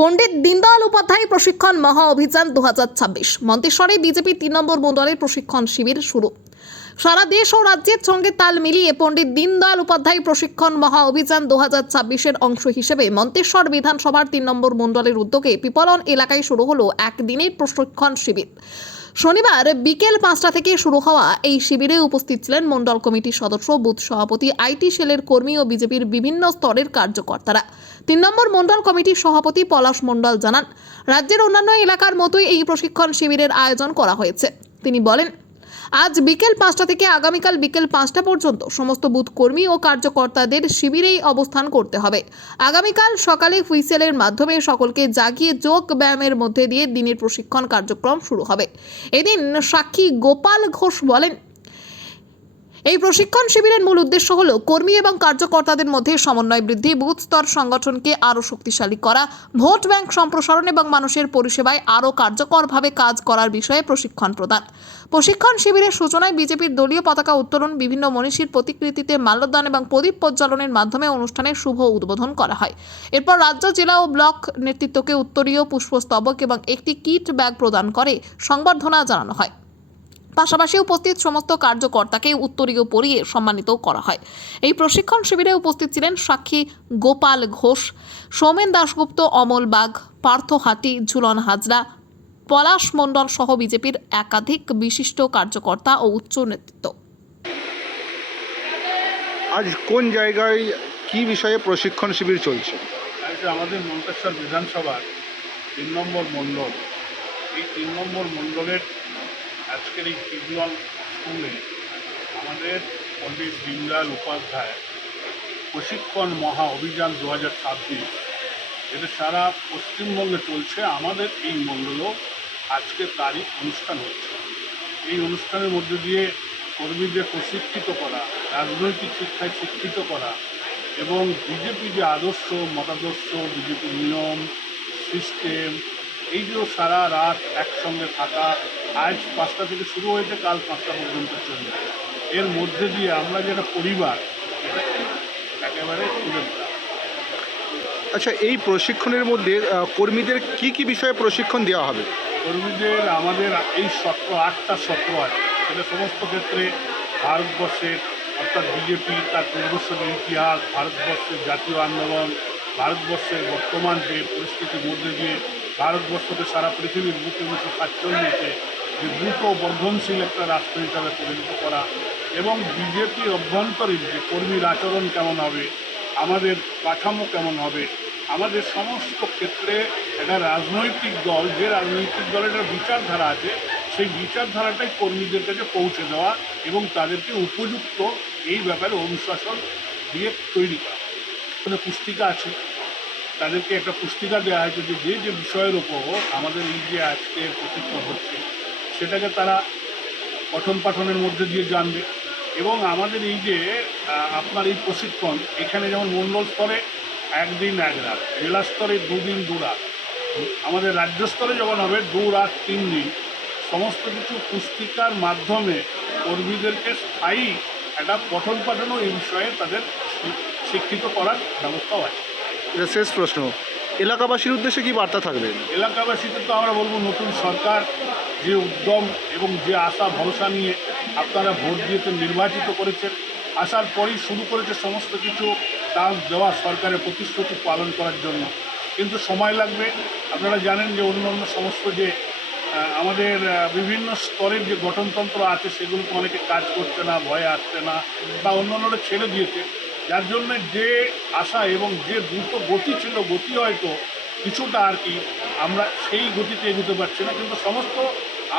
পণ্ডিত দীনদয়াল উপাধ্যায় প্রশিক্ষণ মহা অভিযান 2026 মন্তেশ্বরে বিজেপি 3 নম্বর মণ্ডলের প্রশিক্ষণ শিবির শুরু। সারা দেশ ও রাজ্যের সঙ্গে তাল মিলিয়ে পণ্ডিত দীনদয়াল উপাধ্যায় প্রশিক্ষণ মহা অভিযান 2026-এর অংশ হিসেবে মন্তেশ্বর বিধানসভার 3 নম্বর মণ্ডলের উদ্যোগে পিপলন এলাকায় শুরু হলো একদিনের প্রশিক্ষণ শিবির। শনিবার বিকেল 5টা থেকে শুরু হওয়া এই শিবিরে উপস্থিত ছিলেন মণ্ডল কমিটির সদস্য, বুথ সভাপতি, আইটি সেলের কর্মী ও বিজেপির বিভিন্ন স্তরের কার্যকর্তারা। 3 নম্বর মণ্ডল কমিটির সভাপতি পলাশ মণ্ডল জানান, রাজ্যের অন্যান্য এলাকার মতোই এই প্রশিক্ষণ শিবিরের আয়োজন করা হয়েছে। তিনি বলেন, আজ বিকেল 5টা থেকে আগামীকাল বিকেল 5টা পর্যন্ত সমস্ত বুথ কর্মী ও কার্যকর্তাদের শিবিরেই অবস্থান করতে হবে। আগামীকাল সকালে হুইসেলের মাধ্যমে সকলকে জাগিয়ে যোগ ব্যায়ামের মধ্যে দিয়ে দিনের প্রশিক্ষণ কার্যক্রম শুরু হবে। এদিন সাক্ষী গোপাল ঘোষ বলেন, এই প্রশিক্ষণ শিবিরের মূল উদ্দেশ্য হল কর্মী এবং কার্যকর্তাদের মধ্যে সমন্বয় বৃদ্ধি, বুথ স্তর সংগঠনকে আরও শক্তিশালী করা, ভোট ব্যাংক সম্প্রসারণ এবং মানুষের পরিষেবায় আরও কার্যকরভাবে কাজ করার বিষয়ে প্রশিক্ষণ প্রদান। প্রশিক্ষণ শিবিরের সূচনায় বিজেপির দলীয় পতাকা উত্তোলন, বিভিন্ন মনীষীর প্রতিকৃতিতে মাল্যদান এবং প্রদীপ প্রজ্বলনের মাধ্যমে অনুষ্ঠানের শুভ উদ্বোধন করা হয়। এরপর রাজ্য, জেলা ও ব্লক নেতৃত্বকে উত্তরীয়, পুষ্পস্তবক এবং একটি কিট ব্যাগ প্রদান করে সংবর্ধনা জানানো হয়। পাশাপাশি উপস্থিত সমস্ত কার্যকর্তাকে উত্তরীয় পরিয়ে সম্মানিত করা হয়। এই প্রশিক্ষণ শিবিরে উপস্থিত ছিলেন সাক্ষী গোপাল ঘোষ, সৌমেন দাশগুপ্ত, অমল বাগ, পার্থ হাটি, ঝুলন হাজরা, পলাশ মণ্ডল সহ বিজেপির একাধিক বিশিষ্ট কার্যকর্তা ও উচ্চ নেতৃত্ব। আজ কোন জায়গায় কি বিষয়ে প্রশিক্ষণ শিবির চলছে? আজ আমাদের মন্তেশ্বর বিধানসভার 3 নম্বর মণ্ডল, এই 3 নম্বর মণ্ডলের আজকের এই পিপলন স্কুলে আমাদের পণ্ডিত দীনদয়াল উপাধ্যায় প্রশিক্ষণ মহা অভিযান 2026 এটা সারা পশ্চিমবঙ্গে চলছে। আমাদের এই মণ্ডলও আজকে তারই অনুষ্ঠান হচ্ছে। এই অনুষ্ঠানের মধ্যে দিয়ে কর্মীদের প্রশিক্ষিত করা, রাজনৈতিক শিক্ষায় শিক্ষিত করা এবং বিজেপি যে আদর্শ, মতাদর্শ, বিজেপির নিয়ম, সিস্টেম, এই যে সারা রাত একসঙ্গে থাকা, আজ 5টা থেকে শুরু হয়েছে, কাল 5টা পর্যন্ত চলবে। এর মধ্যে দিয়ে আমরা যেটা পরিবার, এটাকে একেবারে তুলে ধরা। আচ্ছা, এই প্রশিক্ষণের মধ্যে কর্মীদের কি কি বিষয়ে প্রশিক্ষণ দেওয়া হবে? কর্মীদের আমাদের এই সত্র 8টা সত্র আছে, সেটা সমস্ত ক্ষেত্রে ভারতবর্ষের অর্থাৎ বিজেপি, তার পূর্ববর্ষের ইতিহাস, ভারতবর্ষের জাতীয় আন্দোলন, ভারতবর্ষের বর্তমান যে পরিস্থিতির মধ্যে দিয়ে ভারতবর্ষকে সারা পৃথিবীর বুকে 1947-তে যে দ্রুত বর্ধনশীল একটা রাষ্ট্র হিসাবে পরিণত করা এবং বিজেপির অভ্যন্তরীণ যে কর্মীর আচরণ কেমন হবে, আমাদের কাঠামো কেমন হবে, আমাদের সমস্ত ক্ষেত্রে একটা রাজনৈতিক দল, যে রাজনৈতিক দলের একটা বিচারধারা আছে, সেই বিচারধারাটাই কর্মীদের কাছে পৌঁছে দেওয়া এবং তাদেরকে উপযুক্ত এই ব্যাপারে অনুশাসন দিয়ে তৈরি করা। কোনো পুস্তিকা আছে, তাদেরকে একটা পুস্তিকা দেওয়া হয়েছে যে যে যে বিষয়ের ওপর আমাদের এই যে আজকের প্রশিক্ষণ হচ্ছে সেটাকে তারা পঠন পাঠনের মধ্যে দিয়ে জানবে। এবং আমাদের এই যে আপনার এই প্রশিক্ষণ, এখানে যেমন মণ্ডল স্তরে 1 দিন 1 রাত, জেলা স্তরে 2 দিন 2 রাত, আমাদের রাজ্য স্তরে যখন হবে 2 রাত 3 দিন, সমস্ত কিছু পুস্তিকার মাধ্যমে কর্মীদেরকে স্থায়ী একটা পঠন পাঠনও এই বিষয়ে তাদের শিক্ষিত করার ব্যবস্থাও আছে। এটা শেষ প্রশ্ন, এলাকাবাসীর উদ্দেশ্যে কি বার্তা থাকবে? এলাকাবাসীকে তো আমরা বলবো, নতুন সরকার যে উদ্যম এবং যে আশা ভরসা নিয়ে আপনারা ভোট দিয়েছেন, নির্বাচিত করেছেন, আসার পরেই শুরু করেছে সমস্ত কিছু কাজ দেওয়া, সরকারের প্রতিশ্রুতি পালন করার জন্য। কিন্তু সময় লাগবে। আপনারা জানেন যে অন্য সমস্ত যে আমাদের বিভিন্ন স্তরের যে গঠনতন্ত্র আছে সেগুলোকে অনেকে কাজ করছে না, ভয়ে আসছে না বা অন্যান্যরা ছেড়ে দিয়েছে, যার জন্য যে আশা এবং যে দ্রুত গতি ছিল, গতি হয়তো কিছুটা আর কি আমরা সেই গতিতে এগোতে পারছি না। কিন্তু সমস্ত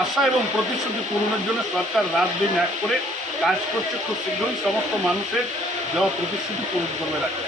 আশা এবং প্রতিশ্রুতি পূরণের জন্য সরকার রাত দিন এক করে কাজ করছে। খুব শীঘ্রই সমস্ত মানুষের দেওয়া প্রতিশ্রুতি পূরণ করবে রাখবে।